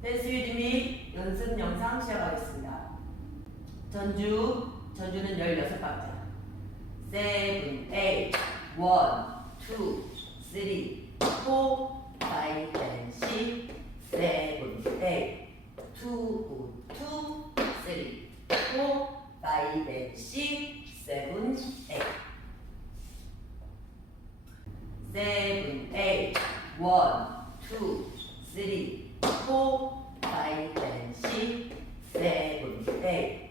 댄스 위드이 연습 영상 시작하겠습니다. 전주, 전주는 16박자. 7, 8, 1, 2, 3, 4, 5, 1 7, 8, 2, 2, 3, 4, 5, 6, 7, 8. 7, 8, 1, 2, 3, four, five, and six, seven, eight,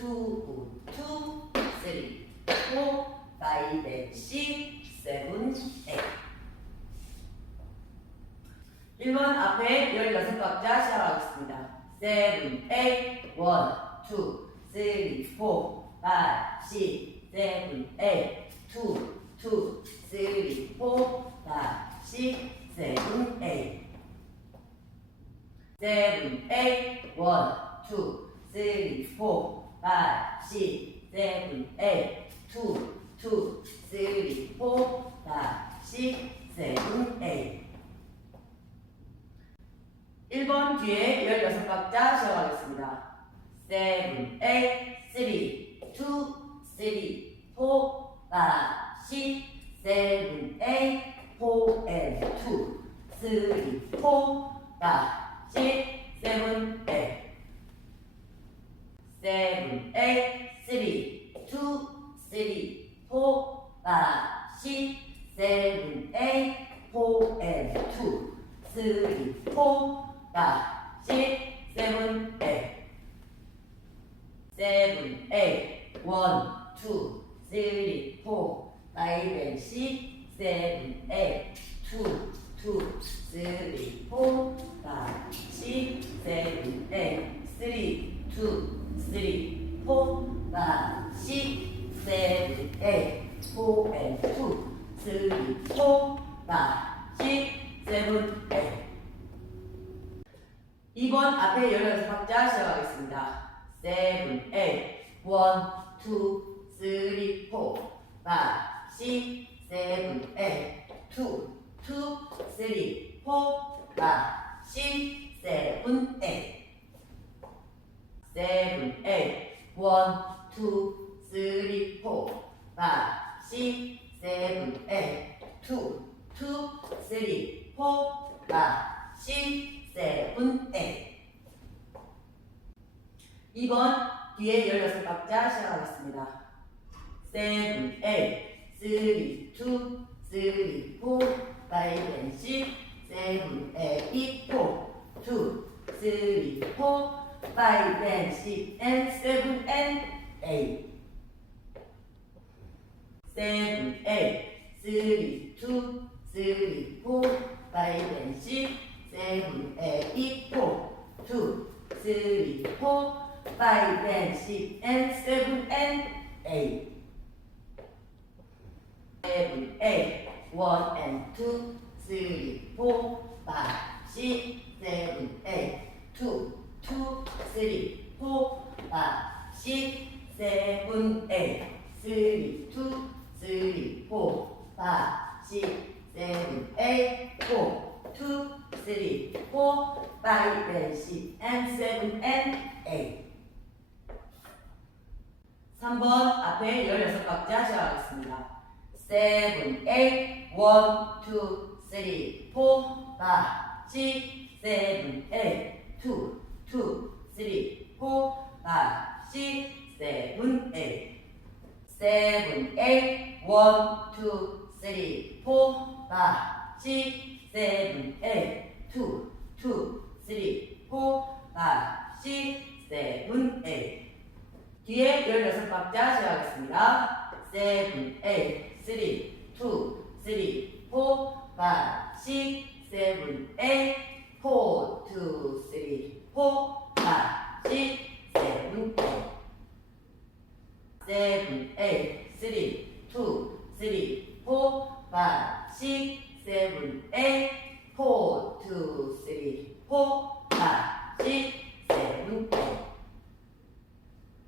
two, two, three, four, five, and six, seven, eight. 1번 앞에 16박자 시작하겠습니다. 7, 8, 1, 2, 3, 4, 5, 6, 7, 8, 2, 2, 3, 4, 5, 6, 7, 8. seven, eight, one, two, three, four, five, six, seven, eight, two, two, three, four, five, six, seven, eight. 1번 뒤에 16박자 시작하겠습니다. 7, 8, 3, 2, 3, 4, 5, 6, 7, 8, 4 and 2, 3, 4, 5, six, seven, eight. Seven, eight, three, two, three, four, five, six, seven, eight, four and two, three, four, five, six, seven, eight. Seven, eight, one, two, three, four, five and six, seven, eight, two, two. 앞에 열여섯 박자 시작하겠습니다. Seven, eight, one, two, three, four, five, six, seven, eight, two, two, three, four, five, six, seven, eight. Seven, eight, one, two, three, four, five, six, seven, eight, two, two, three, four, five, six, seven, eight. 2번 뒤에 16박자 시작하겠습니다. 7, 8, 3, 2, 3, 4, 5, and 6, 7, 8, 4, 2, 3, 4, 5 and 6 and 7 and 8. 7, 8, 3, 2, 3, 4, 5 and 6, 7, 8, 4, 2, 3, 4, 5 and 6 and 7 and 8. 7, 8, 1 and 2, 3, 4, 5, 6, 7, 8, 2, 2, 3, 4, 5, 6, 7, 8, 3, 2, 3, 4, 5, 6, 7, 8, 4, 2, 3, 4, 5, and 6, and 7, and 8. 3번 앞에 16박자 시작하겠습니다. 7, 8, 1, 2, 3, 4, 5, 6, 7, 8, 2, 2, 3, 4, 6, 7, 8. 7, 8, 1, 2, 3, 4, 5, 6, 7, 8, 2, 2, 3, 4, 5, 6, 7, 8. 뒤에 16박자 제어하겠습니다. 7, 8, 3, 2, 3, 4, 5, 6, 7, 8, 4, 2, 3, 4, 5, 6, 7, 8. 7, 8, 3, 2, 3, 4, 5, 6, 7, 8, 4, 2, 3, 4, 5, 6,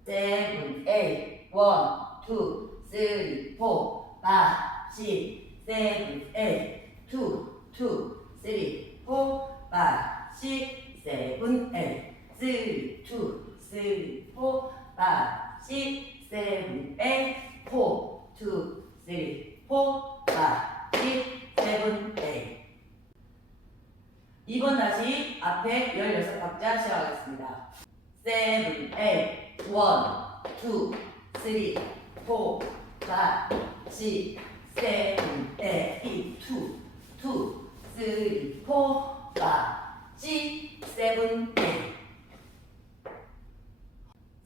seven, eight, one, two, three, four, five, six, seven, eight, two, two, three, four, five, six, seven, eight, three, two, three, four, five, six, seven, eight, four, two, three, four, five, six, seven, eight. 2번 다시 앞에 16박자 시작하겠습니다. 7, 8, 원, 투, 쓰리, 포, 파, 시, 세 에잇, 투, 투, 쓰리, 포, 파, 시, 세븐, 에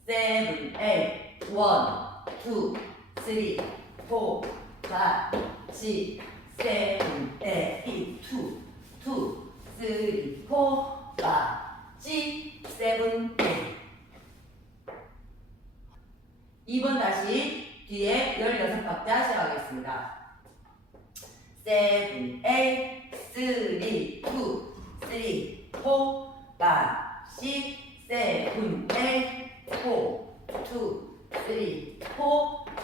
세븐, 에 원, 투, 쓰리, 포, 파, 시, 세븐, 에잇, 투, 투, 쓰리, 포, 파, 시, 세븐, 뒤에 16박자 시작하겠습니다. 7, 8, 3, 2, 3, 4, 5, 6, 7, 8, 4, 2, 3, 4, 5, 6, 7,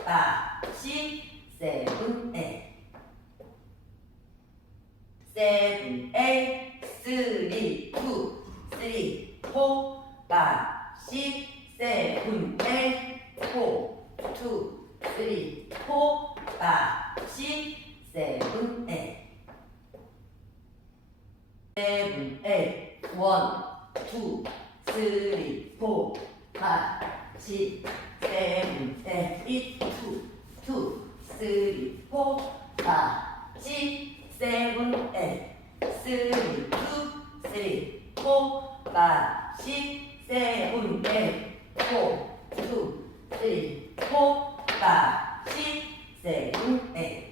8. 7, 8, 3, 투, 쓰리, 포, 파, 시, 세븐, 에잇, 투, 투, 쓰리, 포, 파, 시, 세븐, 에잇, 음, 네, 쓰리, 투, 쓰리, 포, 파, 시, 세븐, 에잇, 음, 네, 포, 투, 쓰리, 포, 파, 시, 세븐, 에잇. 음,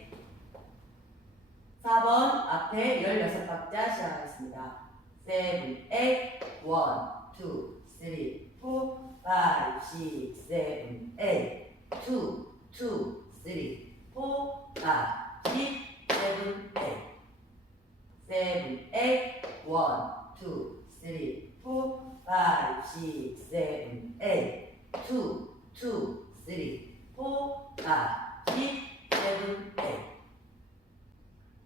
4번 앞에 16박자 시작하겠습니다. seven, eight. One, two, three, four, five, six, seven, eight. Two, two, three, four, five, six, seven, eight. Seven, eight. One, two, three, four, five, six, seven, eight. Two, two, three, four, five, six, seven, eight.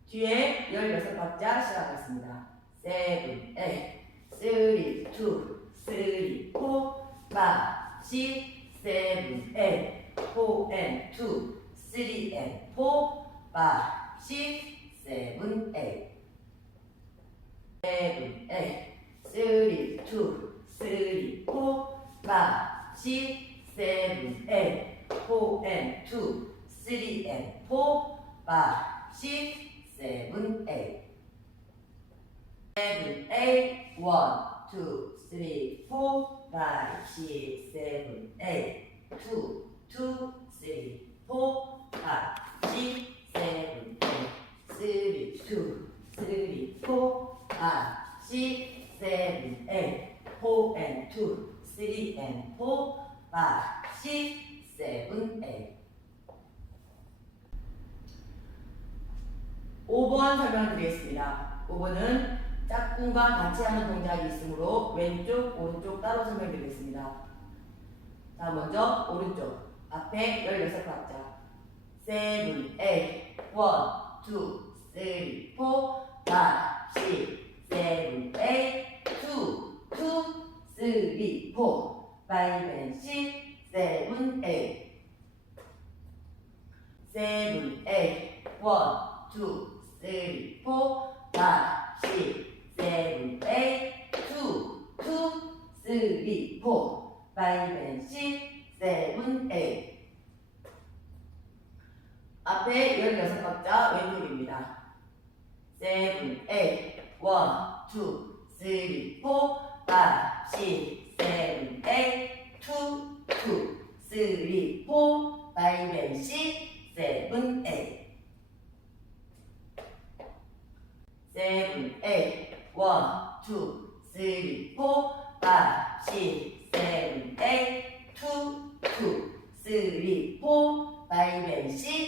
뒤에 16박자 시작하겠습니다. seven, eight, three, two, three, four, five, six, seven, eight, four and two, three and four, five, six, seven, five, six, seven, eight, two, two, three, four, five, six, seven, eight, three, two, three, four, five, six, seven, eight, four and two, three and four, five, six, seven, eight. 5번 설명드리겠습니다. 5번은 짝꿍과 같이 하는 동작이 있으므로 왼쪽, 오른쪽 따로 설명드리겠습니다. 자, 먼저 오른쪽. 앞에 16박자. 7, 8, 1, 2, 3, 4, 5, 6, 7, 8, 2, 2, 3, 4, 5, 6, 7, 8. 7, 8, 1, 2, 3, 4, 5, 6, seven, eight, two, two, three, four, five and six, seven, eight. 앞에 16박자 왼쪽입니다. seven, eight, one, two, three, four, five, six, seven, eight, two, two, three, four, five and six, seven, eight. seven, eight. 원, 투, 쓰리, 포, 파, 시, 세븐, 에잇, 투, 투, 쓰리, 포, 파이브, 시,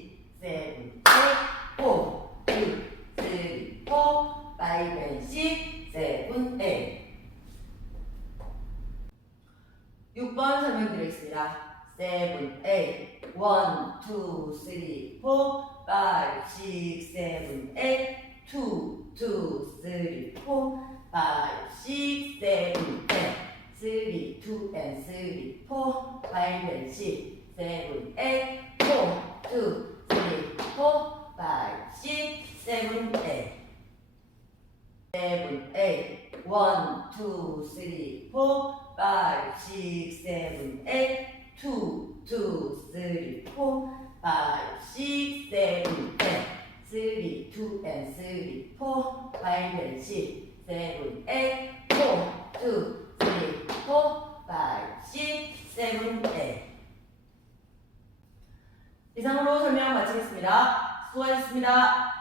two, three, four, five, six, seven, eight. Three, two, and three, four, five, and six, seven, eight, four, two, three, four, five, six, seven, eight. Seven, eight. One, two, three, four, five, six, seven, eight. Two, two, three, four, five, six, seven, eight. three, two and three, four, five and six, seven, eight, four, two, three, four, five, six, seven, eight. 이상으로 설명 마치겠습니다. 수고하셨습니다.